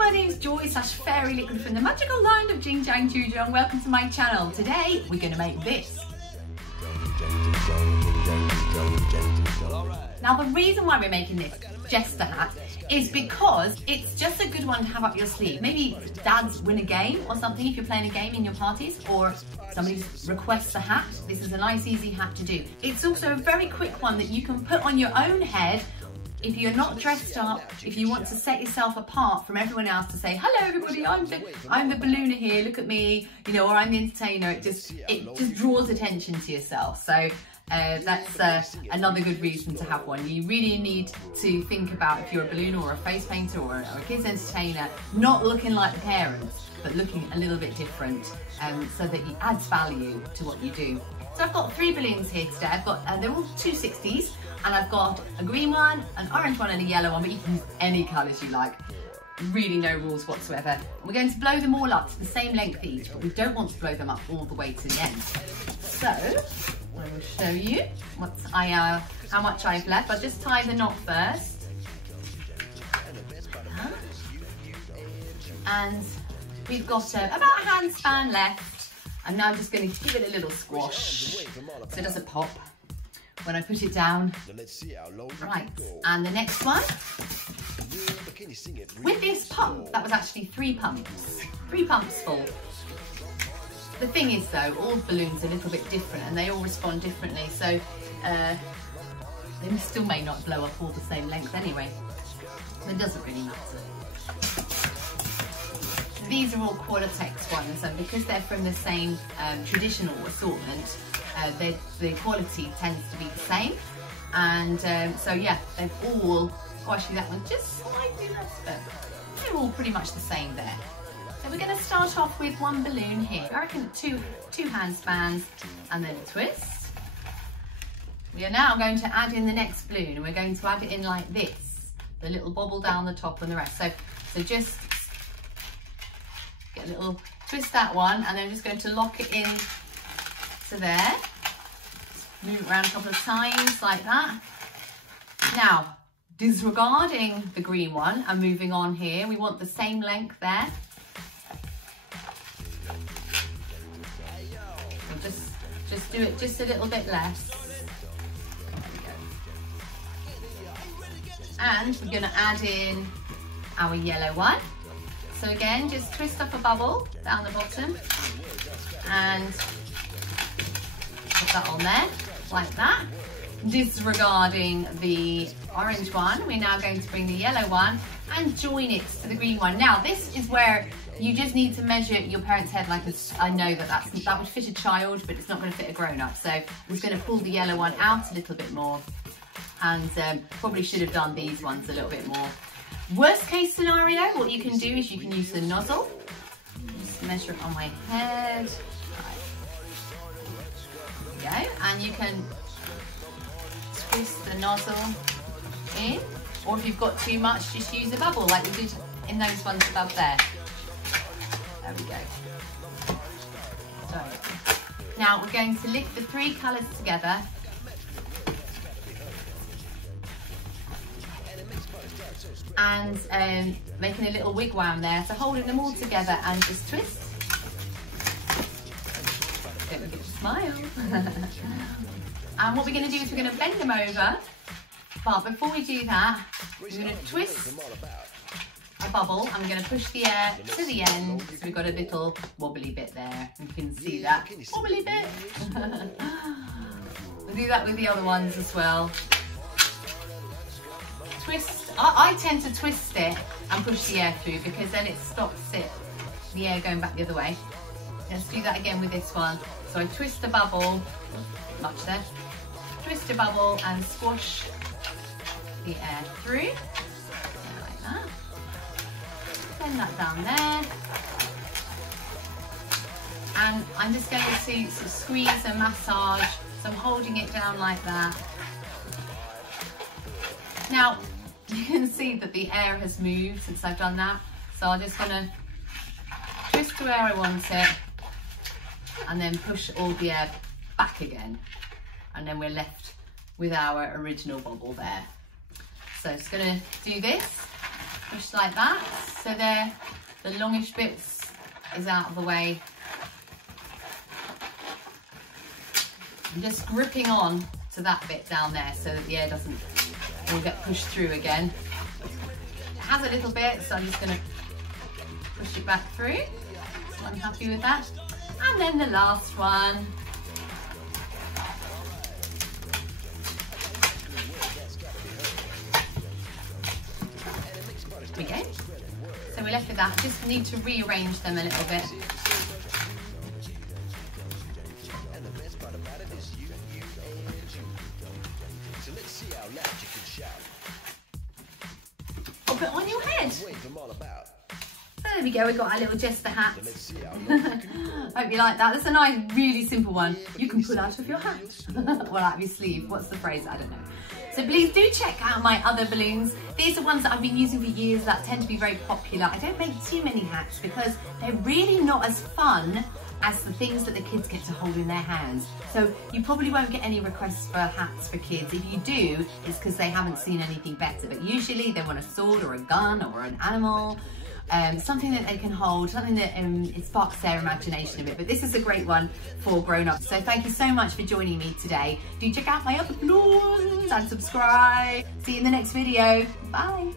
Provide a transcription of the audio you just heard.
my name's Joy /Fairy Liquid from the magical land of JingJangJooJong. Welcome to my channel. Today we're going to make this. Now the reason why we're making this jester hat is because it's just a good one to have up your sleeve. Maybe dads win a game or something if you're playing a game in your parties, or somebody requests a hat. This is a nice easy hat to do. It's also a very quick one that you can put on your own head if you're not dressed up, if you want to set yourself apart from everyone else to say, hello everybody, I'm the ballooner here, look at me, you know, or I'm the entertainer. It just draws attention to yourself. So that's another good reason to have one. You really need to think about if you're a ballooner or a face painter or a kids entertainer, not looking like the parents, but looking a little bit different, so that it adds value to what you do. So I've got 3 balloons here today. I've got, they're all 260s, and I've got a green one, an orange one and a yellow one, but you can use any colours you like. Really no rules whatsoever. We're going to blow them all up to the same length each, but we don't want to blow them up all the way to the end. So I will show you how much I've left. I'll just tie the knot first. And we've got about a hand span left. I'm now just going to give it a little squash so it doesn't pop when I put it down. Right, and the next one, with this pump, that was actually 3 pumps. 3 pumps full. The thing is though, all balloons are a little bit different and they all respond differently, so they still may not blow up all the same length anyway. It doesn't really matter. These are all Qualitex ones, and because they're from the same traditional assortment, the quality tends to be the same. And so yeah, they've all, oh actually that one just slightly less, but they're all pretty much the same there. So we're going to start off with 1 balloon here. I reckon two hand spans and then a twist. We are now going to add in the next balloon, and we're going to add it in like this, the little bobble down the top and the rest. So just get a little twist that one, and then I'm just going to lock it in to there. Move it around a couple of times like that. Now, disregarding the green one and moving on here, we want the same length there. So just do it just a little bit less. And we're going to add in our yellow one. So again, just twist up a bubble down the bottom and put that on there, like that. Disregarding the orange one, we're now going to bring the yellow one and join it to the green one. Now, this is where you just need to measure your parent's head. Like I know that would fit a child, but it's not going to fit a grown-up. So I'm just going to pull the yellow one out a little bit more, and probably should have done these ones a little bit more. Worst case scenario, what you can do is you can use the nozzle. Just measure it on my head. Right. There we go. And you can twist the nozzle in, or if you've got too much, just use a bubble like we did in those ones above there. There we go. So now we're going to lift the 3 colours together. And making a little wigwam there, so holding them all together and just twist. Don't forget to smile. And what we're going to do is we're going to bend them over, but before we do that, we're going to twist a bubble and we're going to push the air to the end, so we've got a little wobbly bit there. You can see that wobbly bit. We'll do that with the other ones as well. Twist. I tend to twist it and push the air through because then it stops the air going back the other way. Let's do that again with this one. So I twist the bubble, much there, twist a bubble and squash the air through, like that. Send that down there. And I'm just going to sort of squeeze and massage, so I'm holding it down like that. Now, you can see that the air has moved since I've done that. So I'm just going to twist to where I want it and then push all the air back again. And then we're left with our original bubble there. So I'm just going to do this Just like that. So there, the longish bits is out of the way. I'm just gripping on to that bit down there so that the air doesn't all get pushed through again. It has a little bit, so I'm just going to push it back through. So I'm happy with that. And then the last one. There we go. So we're left with that. Just need to rearrange them a little bit. Pop it on your head. So there we go, we've got our little jester hat. Hope you like that. That's a nice, really simple one. You can pull out of your hat. Well, out of your sleeve. What's the phrase? I don't know. So please do check out my other balloons. These are ones that I've been using for years that tend to be very popular. I don't make too many hats because they're really not as fun as the things that the kids get to hold in their hands. So you probably won't get any requests for hats for kids. If you do, it's because they haven't seen anything better. But usually they want a sword or a gun or an animal, something that they can hold, something that it sparks their imagination a bit. But this is a great one for grown-ups. So thank you so much for joining me today. Do check out my other balloons and subscribe. See you in the next video. Bye.